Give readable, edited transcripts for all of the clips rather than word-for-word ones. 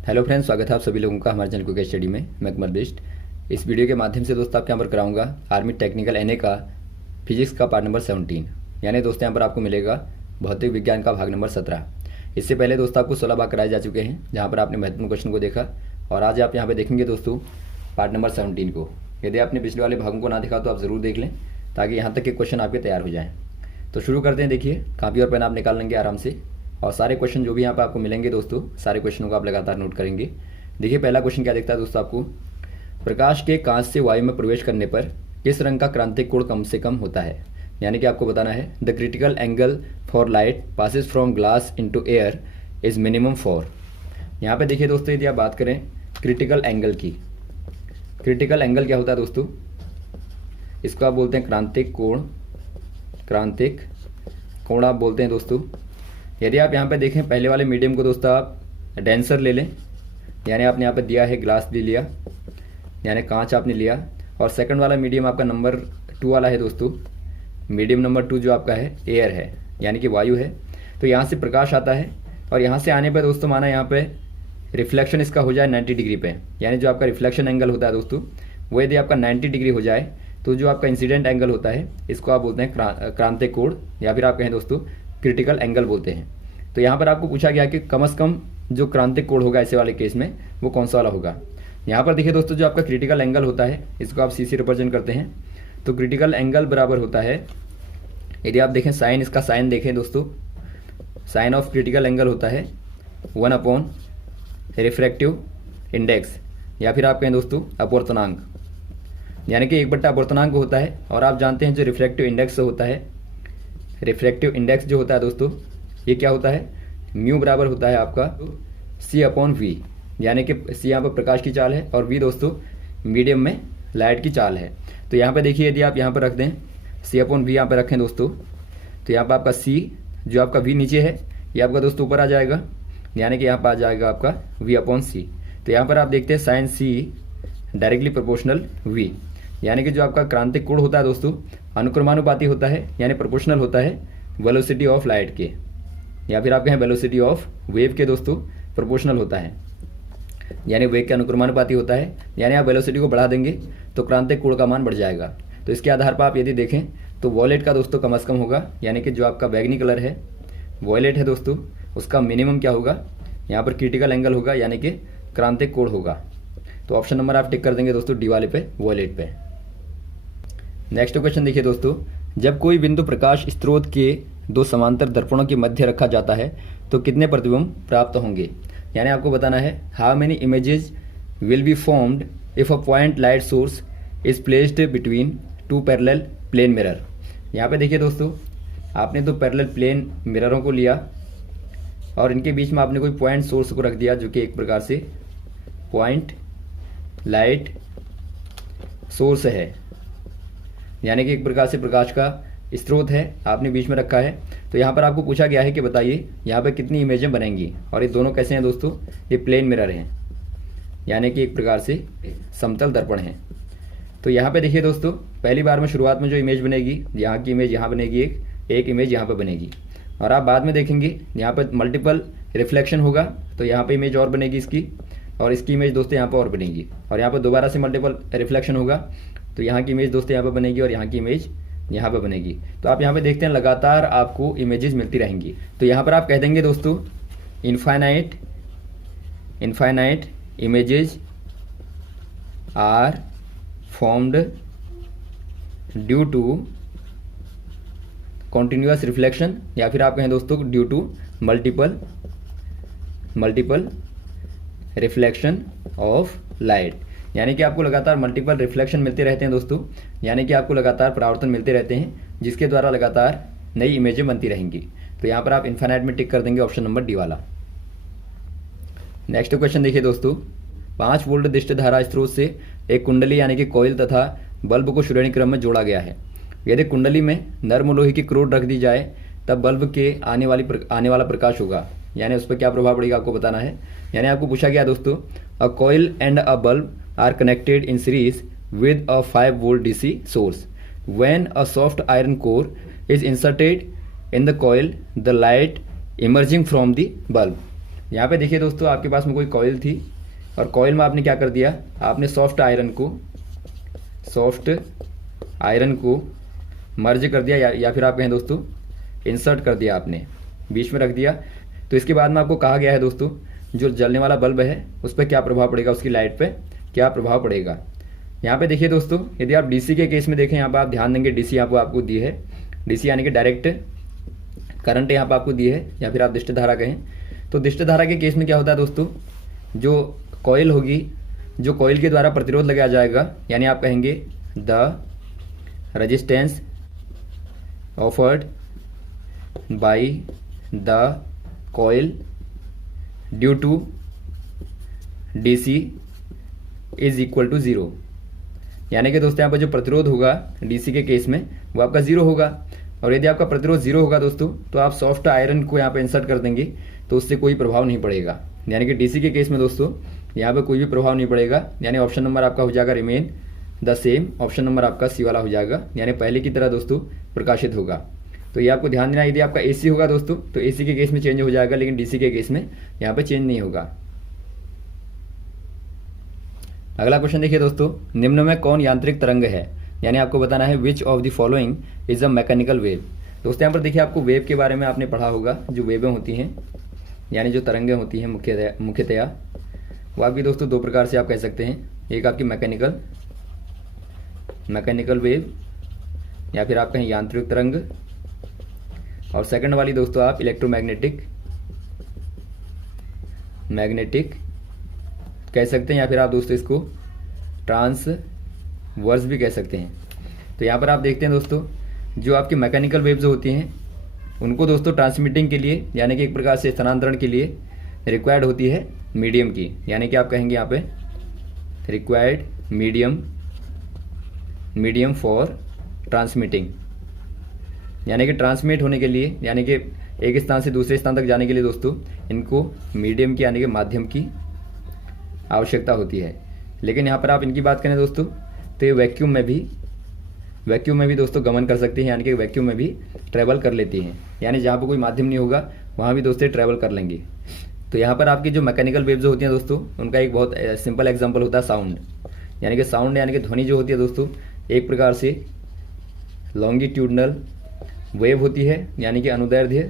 Hello friends, स्वागत है आप सभी लोगों का हमारे चैनल क्विक स्टडी में। मैं कमरदिष्ट। इस वीडियो के माध्यम से दोस्तों आपके यहाँ पर कराऊंगा आर्मी टेक्निकल एनए का फिजिक्स का पार्ट नंबर 17। यानी दोस्तों यहाँ पर आपको मिलेगा भौतिक विज्ञान का भाग नंबर 17। इससे पहले दोस्तों आपको 16 भाग कराए जा चुके हैं, जहाँ पर आपने महत्वपूर्ण क्वेश्चन को देखा। और आज आप यहाँ पर देखेंगे दोस्तों पार्ट नंबर 17 को। यदि आपने पिछले वाले भागों को ना देखा तो आप ज़रूर देख लें, ताकि यहाँ तक के क्वेश्चन आपके तैयार हो जाएँ। तो शुरू करते हैं। देखिए, कापी और पेन आप निकाल लेंगे आराम से, और सारे क्वेश्चन जो भी यहाँ पे आपको मिलेंगे दोस्तों, सारे क्वेश्चनों को आप लगातार नोट करेंगे। देखिए, पहला क्वेश्चन क्या दिखता है दोस्तों आपको। प्रकाश के कांच से वायु में प्रवेश करने पर किस रंग का क्रांतिक कोण कम से कम होता है। यानी कि आपको बताना है the critical angle for light passes from glass into air is minimum for. यहाँ पे देखिए दोस्तों, यदि आप बात करें क्रिटिकल एंगल की, क्रिटिकल एंगल क्या होता है दोस्तों, इसको आप बोलते हैं क्रांतिक कोण। क्रांतिक कोण आप बोलते हैं दोस्तों। यदि आप यहाँ पे देखें पहले वाले मीडियम को दोस्तों आप डेंसर ले लें, यानी आपने यहाँ पे दिया है ग्लास ले लिया, यानी कांच आपने लिया। और सेकंड वाला मीडियम आपका नंबर 2 वाला है दोस्तों। मीडियम नंबर 2 जो आपका है एयर है, यानी कि वायु है। तो यहाँ से प्रकाश आता है, और यहाँ से आने पर दोस्तों माना यहाँ पे रिफ्लेक्शन इसका हो जाए 90 डिग्री पे, यानी जो आपका रिफ्लेक्शन एंगल होता है दोस्तों, वो यदि आपका 90 डिग्री हो जाए तो जो आपका इंसिडेंट एंगल होता है इसको आप बोलते हैं क्रांतिक कोण, या फिर आप कहें दोस्तों क्रिटिकल एंगल बोलते हैं। तो यहाँ पर आपको पूछा गया कि कम से कम जो क्रांतिक कोण होगा ऐसे वाले केस में वो कौन सा वाला होगा। यहाँ पर देखिए दोस्तों, जो आपका क्रिटिकल एंगल होता है इसको आप सी से रिप्रेजेंट करते हैं। तो क्रिटिकल एंगल बराबर होता है, यदि आप देखें साइन, इसका साइन देखें दोस्तों, साइन ऑफ क्रिटिकल एंगल होता है 1 रिफ्रैक्टिव इंडेक्स, या फिर आप कहें दोस्तों अपवर्तनांक, यानी कि 1 बट्टा अपवर्तनांक होता है। और आप जानते हैं जो रिफ्रैक्टिव इंडेक्स होता है, रिफ्रैक्टिव इंडेक्स जो होता है दोस्तों, ये क्या होता है, म्यू बराबर होता है आपका C/V, यानी कि C यहाँ पर प्रकाश की चाल है और V दोस्तों मीडियम में लाइट की चाल है। तो यहाँ पर देखिए, यदि आप यहाँ पर रख दें C/V, यहाँ पर रखें दोस्तों, तो यहाँ पर आपका C जो आपका V नीचे है ये आपका दोस्तों ऊपर आ जाएगा, यानी कि यहाँ पर आ जाएगा आपका V/C। तो यहाँ पर आप देखते हैं sine C directly proportional V, यानी कि जो आपका क्रांतिक कोण होता है दोस्तों अनुक्रमानुपाती होता है, यानी प्रोपोर्शनल होता है वेलोसिटी ऑफ लाइट के, या फिर आप कहें वेलोसिटी ऑफ वेव के दोस्तों प्रोपोर्शनल होता है, यानी वेग के अनुक्रमानुपाती होता है। यानी आप वेलोसिटी को बढ़ा देंगे तो क्रांतिक कोण का मान बढ़ जाएगा। तो इसके आधार पर आप यदि देखें तो वॉयलेट का दोस्तों कम से कम होगा, यानी कि जो आपका बैगनी कलर है वॉयलेट है दोस्तों, उसका मिनिमम क्या होगा, यहाँ पर क्रिटिकल एंगल होगा, यानी कि क्रांतिक कोण होगा। तो ऑप्शन नंबर आप टिक कर देंगे दोस्तों डी वाले पे, वॉयलेट पे। नेक्स्ट क्वेश्चन देखिए दोस्तों, जब कोई बिंदु प्रकाश स्रोत के 2 समांतर दर्पणों के मध्य रखा जाता है तो कितने प्रतिबिंब प्राप्त होंगे। यानी आपको बताना है how many images will be formed if a point light source is placed between 2 parallel plane mirror. यहाँ पे देखिए दोस्तों, आपने 2 पैरेलल प्लेन मिररों को लिया और इनके बीच में आपने कोई पॉइंट सोर्स को रख दिया, जो कि एक प्रकार से पॉइंट लाइट सोर्स है, यानी कि एक प्रकार से प्रकाश का स्रोत है, आपने बीच में रखा है। तो यहाँ पर आपको पूछा गया है कि बताइए यहाँ पर कितनी इमेजें बनेंगी। और ये दोनों कैसे हैं दोस्तों, ये प्लेन मिरर हैं, यानी कि एक प्रकार से समतल दर्पण हैं। तो यहाँ पे देखिए दोस्तों, पहली बार में शुरुआत में जो इमेज बनेगी, यहाँ की इमेज यहाँ बनेगी, एक इमेज यहाँ पर बनेगी। और आप बाद में देखेंगे यहाँ पर मल्टीपल रिफ्लेक्शन होगा, तो यहाँ पर इमेज और बनेगी इसकी, और इसकी इमेज दोस्तों यहाँ पर और बनेगी। और यहाँ पर दोबारा से मल्टीपल रिफ्लेक्शन होगा, तो यहाँ की इमेज दोस्तों यहाँ पर बनेगी, और यहाँ की इमेज यहाँ पर बनेगी। तो आप यहाँ पे देखते हैं लगातार आपको इमेजेस मिलती रहेंगी। तो यहाँ पर आप कह देंगे दोस्तों infinite images are formed due to continuous reflection, या फिर आप कहें दोस्तों due to multiple reflection of light, यानी कि आपको लगातार मल्टीपल रिफ्लेक्शन मिलते रहते हैं दोस्तों, यानी कि आपको लगातार परावर्तन मिलते रहते हैं, जिसके द्वारा लगातार नई इमेजें बनती रहेंगी। तो यहाँ पर आप इनफाइनाइट में टिक कर देंगे ऑप्शन नंबर डी वाला। नेक्स्ट क्वेश्चन देखिए दोस्तों, 5 वोल्ट दिष्ट धारा स्रोत से एक कुंडली यानी कि कॉइल तथा बल्ब को श्रेणी क्रम में जोड़ा गया है। यदि कुंडली में नर्म लोहे की क्रोड रख दी जाए तब बल्ब के आने वाला प्रकाश होगा, यानी उस पर क्या प्रभाव पड़ेगा आपको बताना है। यानी आपको पूछा गया दोस्तों, a coil and a bulb are connected in series with a 5 volt DC source. When a soft iron core is inserted in the coil, the light emerging from the bulb यहाँ पे देखिए दोस्तों, आपके पास में कोई कॉइल थी और coil में आपने क्या कर दिया, आपने सॉफ्ट आयरन को मर्ज कर दिया या फिर आप कहें दोस्तों इंसर्ट कर दिया, आपने बीच में रख दिया। तो इसके बाद में आपको कहा गया है दोस्तों, जो जलने वाला बल्ब है उस पर क्या प्रभाव पड़ेगा, उसकी लाइट पे क्या प्रभाव पड़ेगा। यहाँ पे देखिए दोस्तों, यदि आप डीसी के केस में देखें, यहाँ पर आप ध्यान देंगे डीसी यहाँ पर आपको दी है, डीसी यानी कि डायरेक्ट करंट यहाँ पर आपको दी है, या फिर आप दिष्ट धारा कहें। तो दिष्ट धारा के केस में क्या होता है दोस्तों, जो कॉइल होगी, जो कॉइल के द्वारा प्रतिरोध लगाया जाएगा, यानी आप कहेंगे the resistance offered by the coil due to DC is equal to 0। यानी कि दोस्तों यहाँ पर जो प्रतिरोध होगा डीसी के केस में वो आपका 0 होगा। और यदि आपका प्रतिरोध 0 होगा दोस्तों, तो आप सॉफ्ट आयरन को यहाँ पे इंसर्ट कर देंगे तो उससे कोई प्रभाव नहीं पड़ेगा। यानी कि डीसी के केस में दोस्तों यहाँ पे कोई भी प्रभाव नहीं पड़ेगा। यानी ऑप्शन नंबर आपका हो जाएगा remain the same, option number आपका सी वाला हो जाएगा, यानी पहले की तरह दोस्तों प्रकाशित होगा। तो ये आपको ध्यान देना, यदि आपका एसी होगा दोस्तों तो एसी के केस में चेंज हो जाएगा, लेकिन डीसी के केस में यहाँ पे चेंज नहीं होगा। अगला क्वेश्चन देखिए दोस्तों, निम्न में कौन यांत्रिक तरंग है, यानी आपको बताना है which of the following is a mechanical wave. दोस्तों यहाँ पर देखिए, आपको वेव के बारे में आपने पढ़ा होगा, जो वेवें होती हैं यानी जो तरंगें होती हैं मुख्यतया वो आपकी दोस्तों दो प्रकार से आप कह सकते हैं। एक आपकी मैकेनिकल वेव या फिर आप कहें यांत्रिक तरंग, और सेकंड वाली दोस्तों आप इलेक्ट्रोमैग्नेटिक कह सकते हैं, या फिर आप दोस्तों इसको ट्रांसवर्स भी कह सकते हैं। तो यहाँ पर आप देखते हैं दोस्तों, जो आपकी मैकेनिकल वेव्स होती हैं उनको दोस्तों ट्रांसमिटिंग के लिए यानी कि एक प्रकार से स्थानांतरण के लिए रिक्वायर्ड होती है मीडियम की, यानी कि आप कहेंगे यहाँ पे रिक्वायर्ड मीडियम फॉर ट्रांसमिटिंग, यानी कि ट्रांसमिट होने के लिए, यानी कि एक स्थान से दूसरे स्थान तक जाने के लिए दोस्तों इनको मीडियम की यानी कि माध्यम की आवश्यकता होती है। लेकिन यहाँ पर आप इनकी बात करें दोस्तों तो ये वैक्यूम में भी दोस्तों गमन कर सकती हैं, यानी कि वैक्यूम में भी ट्रैवल कर लेती हैं, यानी जहाँ पर कोई माध्यम नहीं होगा वहाँ भी दोस्तों ट्रैवल कर लेंगे। तो यहाँ पर आपकी जो मैकेनिकल वेव्स होती हैं दोस्तों, उनका एक बहुत सिंपल एग्जांपल होता है साउंड, यानी कि साउंड यानी कि ध्वनि जो होती है दोस्तों एक प्रकार से लॉन्गिट्यूडनल वेव होती है, यानी कि अनुदैर्ध्य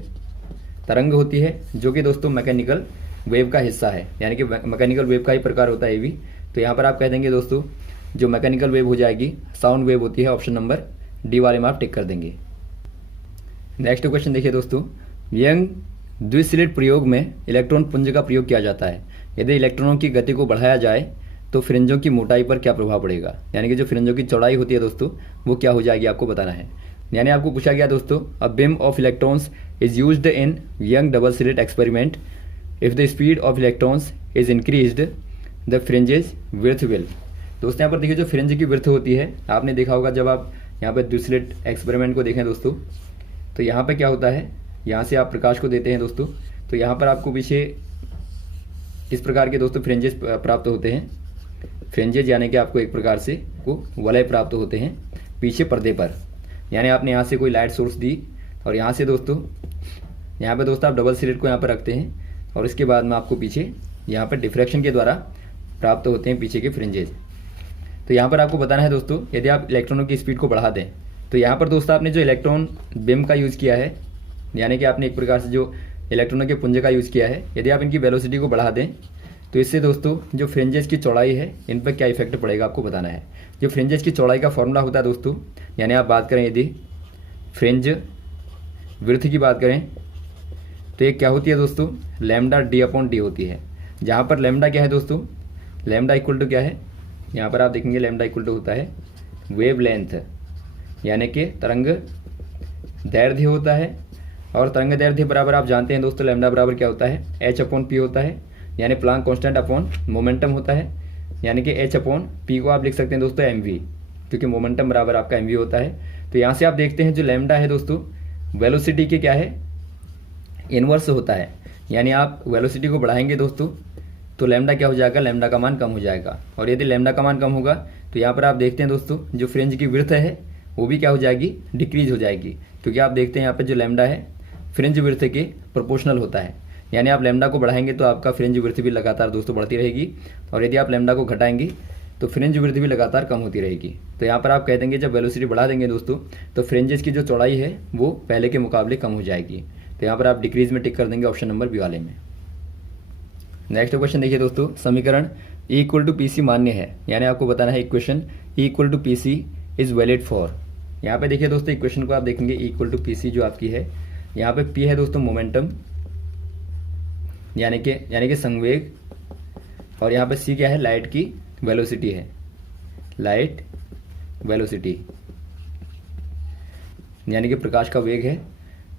तरंग होती है, जो कि दोस्तों मैकेनिकल वेव का हिस्सा है, यानी कि मैकेनिकल वेव का ही प्रकार होता है ये भी। तो यहाँ पर आप कह देंगे दोस्तों जो मैकेनिकल वेव हो जाएगी साउंड वेव होती है, ऑप्शन नंबर डी वाले में आप टिक कर देंगे। नेक्स्ट क्वेश्चन देखिए दोस्तों, यंग द्विस्लिट प्रयोग में इलेक्ट्रॉन पुंज का प्रयोग किया जाता है। यदि इलेक्ट्रॉनों की गति को बढ़ाया जाए तो फ्रिंजों की मोटाई पर क्या प्रभाव पड़ेगा, यानी कि जो फ्रिंजों की चौड़ाई होती है दोस्तों वो क्या हो जाएगी आपको बताना है। यानी आपको पूछा गया दोस्तों, a beam of electrons is used in young double slit experiment, if the speed of electrons is increased the fringes width will. दोस्तों यहाँ पर देखिए, जो फ्रिंज की विड्थ होती है आपने देखा होगा, जब आप यहाँ पर द्विस्लिट एक्सपेरिमेंट को देखें दोस्तों तो यहाँ पर क्या होता है, यहाँ से आप प्रकाश को देते हैं दोस्तों, तो यहाँ पर आपको पीछे इस प्रकार के दोस्तों फ्रिंजेस प्राप्त होते हैं। फ्रिंजेज यानी कि आपको एक प्रकार से को वलय प्राप्त होते हैं पीछे पर्दे पर, यानी आपने यहाँ से कोई लाइट सोर्स दी और यहाँ से दोस्तों यहाँ पे दोस्तों आप डबल स्लिट को यहाँ पर रखते हैं और इसके बाद में आपको पीछे यहाँ पर डिफ्रैक्शन के द्वारा प्राप्त होते हैं पीछे के फ्रिंजेज। तो यहाँ पर आपको बताना है दोस्तों, यदि आप इलेक्ट्रॉनों की स्पीड को बढ़ा दें तो यहाँ पर दोस्तों आपने जो इलेक्ट्रॉन बीम का यूज़ किया है, यानी कि आपने एक प्रकार से जो इलेक्ट्रॉनों के पुंज का यूज़ किया है, यदि आप इनकी वेलोसिटी को बढ़ा दें तो इससे दोस्तों जो फ्रिंजेस की चौड़ाई है इन पर क्या इफेक्ट पड़ेगा आपको बताना है। जो फ्रिंजेस की चौड़ाई का फॉर्मूला होता है दोस्तों, यानी आप बात करें यदि फ्रिंज विड्थ की बात करें तो ये क्या होती है दोस्तों, लैम्डा डी अपॉन डी होती है। जहाँ पर लैम्डा क्या है दोस्तों, लैम्डा इक्वल टू क्या है, यहाँ पर आप देखेंगे लैम्डा इक्वल टू होता है वेव लेंथ, यानी कि तरंग दैर्ध्य होता है। और तरंग दैर्ध्य बराबर आप जानते हैं दोस्तों लैम्डा बराबर क्या होता है, एच अपॉन पी होता है, यानी प्लांक कांस्टेंट अपॉन मोमेंटम होता है, यानी कि एच अपॉन पी को आप लिख सकते हैं दोस्तों एम वी, क्योंकि मोमेंटम बराबर आपका एम वी होता है। तो यहाँ से आप देखते हैं जो लैम्डा है दोस्तों वेलोसिटी के क्या है, इनवर्स होता है, यानी आप वेलोसिटी को बढ़ाएंगे दोस्तों तो लैम्डा क्या हो जाएगा, लैम्डा का मान कम हो जाएगा। और यदि लैम्डा का मान कम होगा तो यहाँ पर आप देखते हैं दोस्तों जो फ्रिंज की विड्थ है वो भी क्या हो जाएगी, डिक्रीज हो जाएगी, क्योंकि आप देखते हैं यहाँ पर जो लैम्डा है फ्रिंज विड्थ के प्रोपोर्शनल होता है, यानी आप लैम्डा को बढ़ाएंगे तो आपका फ्रिंज विड्थ भी लगातार दोस्तों बढ़ती रहेगी, और यदि आप लैम्डा को घटाएंगे तो फ्रिंज विड्थ भी लगातार कम होती रहेगी। तो यहाँ पर आप कह देंगे जब वेलोसिटी बढ़ा देंगे दोस्तों तो फ्रिंजेस की जो चौड़ाई है वो पहले के मुकाबले कम हो जाएगी। तो यहाँ पर आप डिक्रीज में टिक कर देंगे ऑप्शन नंबर बी वाले में। नेक्स्ट क्वेश्चन देखिए दोस्तों, समीकरण E इक्वल टू PC मान्य है, यानी आपको बताना है equation E equal to PC is valid for. यहाँ पे देखिए दोस्तों इक्वेशन को आप देखेंगे E इक्वल टू PC जो आपकी है, यहाँ पे P है दोस्तों मोमेंटम यानी कि संवेग, और यहाँ पे C क्या है, लाइट की वेलोसिटी है, लाइट वेलोसिटी यानी कि प्रकाश का वेग है।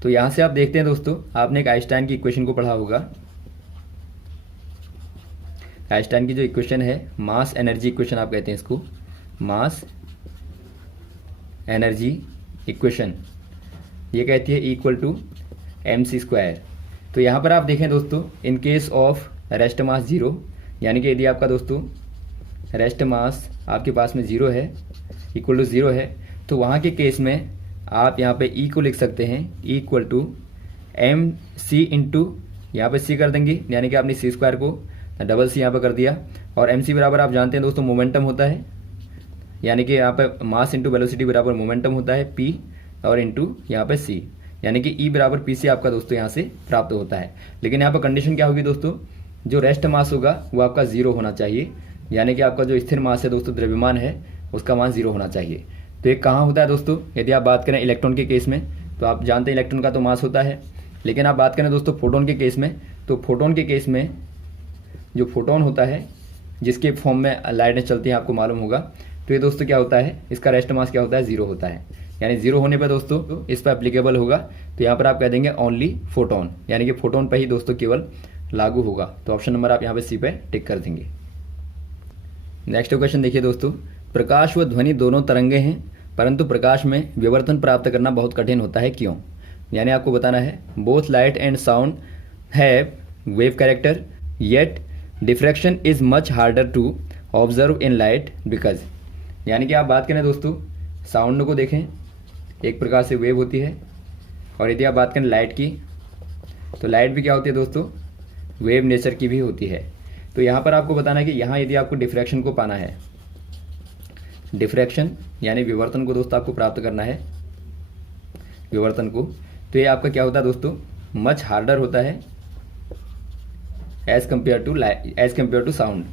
तो यहाँ से आप देखते हैं दोस्तों, आपने एक आइंस्टाइन की इक्वेशन को पढ़ा होगा। आइंस्टाइन की जो इक्वेशन है, मास एनर्जी इक्वेशन आप कहते हैं इसको, मास एनर्जी इक्वेशन, ये कहती है E इक्वल टू mc²। तो यहाँ पर आप देखें दोस्तों, in case of rest mass 0, यानी कि यदि आपका दोस्तों रेस्ट मास आपके पास में 0 है, इक्वल टू 0 है, तो वहाँ के केस में आप यहाँ पे E को लिख सकते हैं E equal to mc into, यहाँ पे C कर देंगे, यानी कि आपने C² को डबल C यहाँ पर कर दिया, और mc बराबर आप जानते हैं दोस्तों मोमेंटम होता है, यानी कि यहाँ पे मास इंटू वेलोसिटी बराबर मोमेंटम होता है P, और इंटू यहाँ पे C, यानी कि E बराबर PC आपका दोस्तों यहाँ से प्राप्त होता है। लेकिन यहाँ पर कंडीशन क्या होगी दोस्तों, जो रेस्ट मास होगा वो आपका 0 होना चाहिए, यानी कि आपका जो स्थिर मास है दोस्तों, द्रव्यमान है, उसका मान 0 होना चाहिए। तो ये कहाँ होता है दोस्तों, यदि आप बात करें इलेक्ट्रॉन के केस में तो आप जानते हैं इलेक्ट्रॉन का तो मास होता है, लेकिन आप बात करें दोस्तों फोटोन के केस में, तो फोटोन के केस में जो फोटोन होता है जिसके फॉर्म में लाइटें चलती हैं आपको मालूम होगा, तो ये दोस्तों क्या होता है, इसका रेस्ट मास क्या होता है, 0 होता है। यानी 0 होने पर दोस्तों इस पर एप्लीकेबल होगा, तो यहाँ पर आप कह देंगे ओनली फोटोन, यानी कि फोटोन पर ही दोस्तों केवल लागू होगा। तो ऑप्शन नंबर आप यहाँ पे C पे टिक कर देंगे। नेक्स्ट क्वेश्चन देखिए दोस्तों, प्रकाश व ध्वनि दोनों तरंगे हैं, परंतु प्रकाश में विवर्तन प्राप्त करना बहुत कठिन होता है, क्यों? यानी आपको बताना है both light and sound have wave character yet diffraction is much harder to observe in light because. यानी कि आप बात करें दोस्तों साउंड को देखें, एक प्रकार से वेव होती है, और यदि आप बात करें लाइट की, तो लाइट भी क्या होती है दोस्तों, वेव नेचर की भी होती है। तो यहाँ पर आपको बताना है कि यहाँ यदि आपको डिफ्रैक्शन को पाना है, डिफ्रैक्शन यानी विवर्तन को दोस्तों आपको प्राप्त करना है, विवर्तन को, तो ये आपका क्या होता है दोस्तों, मच हार्डर होता है एज कम्पेयर टू साउंड।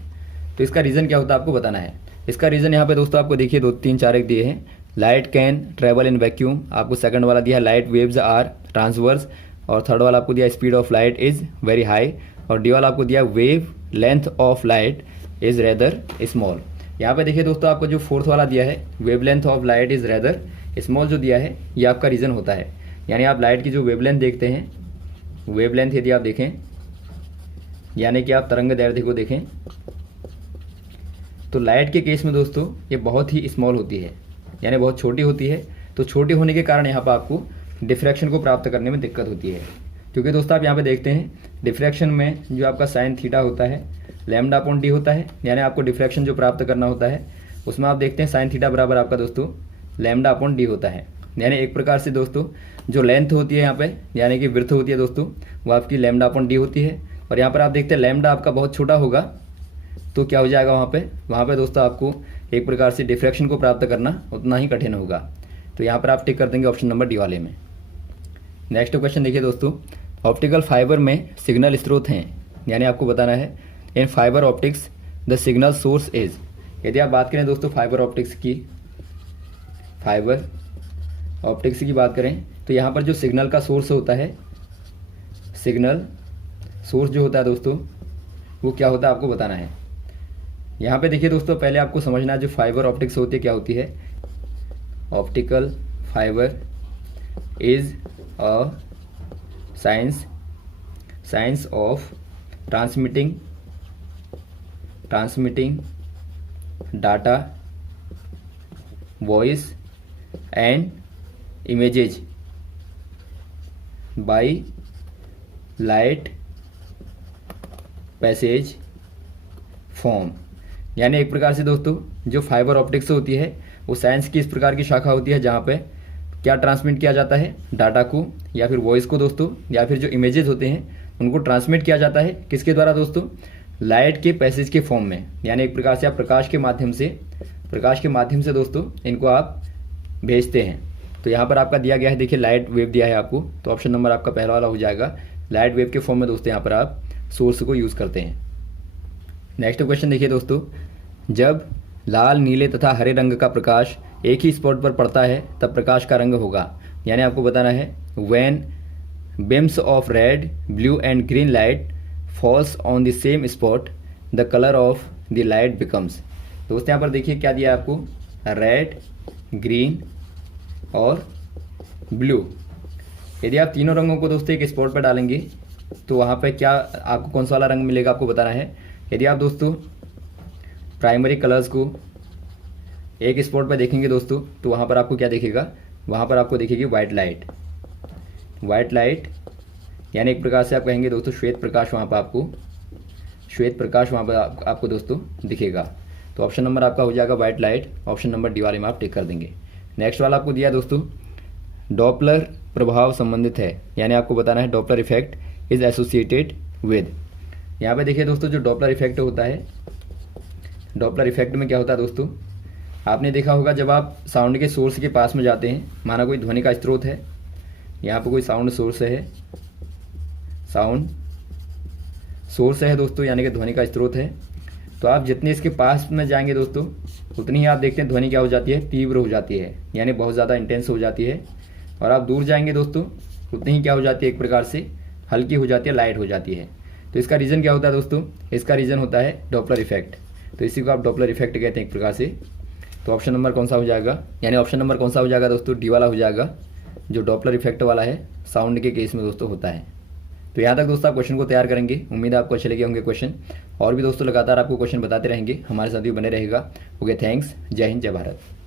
तो इसका रीज़न क्या होता है आपको बताना है। इसका रीज़न यहाँ पे दोस्तों आपको देखिए 2 3 4 एक दिए हैं, light can travel in vacuum, आपको सेकंड वाला दिया लाइट वेव्स आर ट्रांसवर्स, और थर्ड वाला आपको दिया speed of light is very high, और डी वाला आपको दिया wave length of light is rather small. यहाँ पे देखिए दोस्तों आपको जो फोर्थ वाला दिया है wave length of light is rather small जो दिया है, ये आपका रीज़न होता है। यानी आप लाइट की जो वेवलेंथ देखते हैं, वेवलेंथ यदि आप देखें, यानी कि आप तरंग दैर्ध्य को देखें, तो लाइट के केस में दोस्तों ये बहुत ही स्मॉल होती है, यानी बहुत छोटी होती है। तो छोटी होने के कारण यहाँ पर आपको डिफ्रैक्शन को प्राप्त करने में दिक्कत होती है, क्योंकि दोस्तों आप यहाँ पे देखते हैं डिफ्रैक्शन में जो आपका साइन थीटा होता है लैम्डा अपॉन डी होता है, यानी आपको डिफ्रैक्शन जो प्राप्त करना होता है उसमें आप देखते हैं साइन थीटा बराबर आपका दोस्तों लैम्डा अपॉन डी होता है। यानी एक प्रकार से दोस्तों जो लेंथ होती है यहाँ पे, यानी कि विड्थ होती है दोस्तों, वो आपकी लैम्डा अपॉन डी होती है। और यहाँ पर आप देखते हैं लैम्डा आपका बहुत छोटा होगा, तो क्या हो जाएगा वहाँ पे दोस्तों आपको एक प्रकार से डिफ्रैक्शन को प्राप्त करना उतना ही कठिन होगा। तो यहाँ पर आप टिक कर देंगे ऑप्शन नंबर डी वाले में। नेक्स्ट क्वेश्चन देखिए दोस्तों, ऑप्टिकल फाइबर में सिग्नल स्रोत हैं, यानी आपको बताना है in fibre optics the signal source is. यदि आप बात करें दोस्तों फाइबर ऑप्टिक्स की बात करें, तो यहाँ पर जो सिग्नल का सोर्स होता है, सिग्नल सोर्स जो होता है दोस्तों वो क्या होता है आपको बताना है। यहाँ पे देखिए दोस्तों पहले आपको समझना है जो फाइबर ऑप्टिक्स होती है क्या होती है। Optical fibre is a science of transmitting data, voice and images by light passage form. यानी एक प्रकार से दोस्तों जो फाइबर ऑप्टिक्स होती है वो साइंस की इस प्रकार की शाखा होती है जहाँ पे क्या ट्रांसमिट किया जाता है, डाटा को या फिर वॉइस को दोस्तों, या फिर जो इमेजेस होते हैं उनको ट्रांसमिट किया जाता है किसके द्वारा दोस्तों, लाइट के पैसेज के फॉर्म में, यानी एक प्रकार से आप प्रकाश के माध्यम से दोस्तों इनको आप भेजते हैं। तो यहाँ पर आपका दिया गया है, देखिए लाइट वेव दिया है आपको, तो ऑप्शन नंबर आपका पहला वाला हो जाएगा। लाइट वेव के फॉर्म में दोस्तों यहाँ पर आप सोर्स को यूज़ करते हैं। नेक्स्ट क्वेश्चन देखिए दोस्तों, जब लाल, नीले तथा हरे रंग का प्रकाश एक ही स्पॉट पर पड़ता है तब प्रकाश का रंग होगा, यानी आपको बताना है when beams of red, blue and green light falls on the same spot, the color of the light becomes। दोस्त यहाँ पर देखिए क्या दिया है आपको, रेड, ग्रीन और ब्लू। यदि आप तीनों रंगों को दोस्तों एक स्पॉट पर डालेंगे तो वहाँ पे क्या आपको कौन सा वाला रंग मिलेगा आपको बताना है। यदि आप दोस्तों प्राइमरी कलर्स को एक स्पॉट पर देखेंगे दोस्तों तो वहाँ पर आपको क्या दिखेगा, वहाँ पर आपको दिखेगी वाइट लाइट, यानी एक प्रकार से आप कहेंगे दोस्तों श्वेत प्रकाश वहाँ पर आपको दोस्तों दिखेगा। तो ऑप्शन नंबर आपका हो जाएगा white light, option number D वाले में आप टिक कर देंगे। नेक्स्ट वाला आपको दिया दोस्तों, डॉपलर प्रभाव संबंधित है, यानी आपको बताना है Doppler effect is associated with. यहाँ पे देखिए दोस्तों जो डॉपलर इफेक्ट होता है, डॉपलर इफेक्ट में क्या होता है दोस्तों, आपने देखा होगा जब आप साउंड के सोर्स के पास में जाते हैं, माना कोई ध्वनि का स्रोत है, यहाँ पर कोई साउंड सोर्स है दोस्तों, यानी कि ध्वनि का स्रोत है, तो आप जितने इसके पास में जाएंगे दोस्तों उतनी ही आप देखते हैं ध्वनि क्या हो जाती है, तीव्र हो जाती है, यानी बहुत ज़्यादा इंटेंस हो जाती है। और आप दूर जाएंगे दोस्तों उतनी ही क्या हो जाती है, एक प्रकार से हल्की हो जाती है, लाइट हो जाती है। तो इसका रीज़न क्या होता है दोस्तों, इसका रीज़न होता है डॉपलर इफेक्ट। तो इसी को आप डॉपलर इफेक्ट कहते हैं एक प्रकार से। तो ऑप्शन नंबर कौन सा हो जाएगा, यानी ऑप्शन नंबर कौन सा हो जाएगा दोस्तों, डी वाला हो जाएगा, जो डॉपलर इफेक्ट वाला है साउंड के केस में दोस्तों होता है। तो यहाँ तक दोस्तों आप क्वेश्चन को तैयार करेंगे, उम्मीद है आपको अच्छे लगे होंगे क्वेश्चन, और भी दोस्तों लगातार आपको क्वेश्चन बताते रहेंगे, हमारे साथ भी बने रहेगा। ओके, थैंक्स, जय हिंद, जय भारत।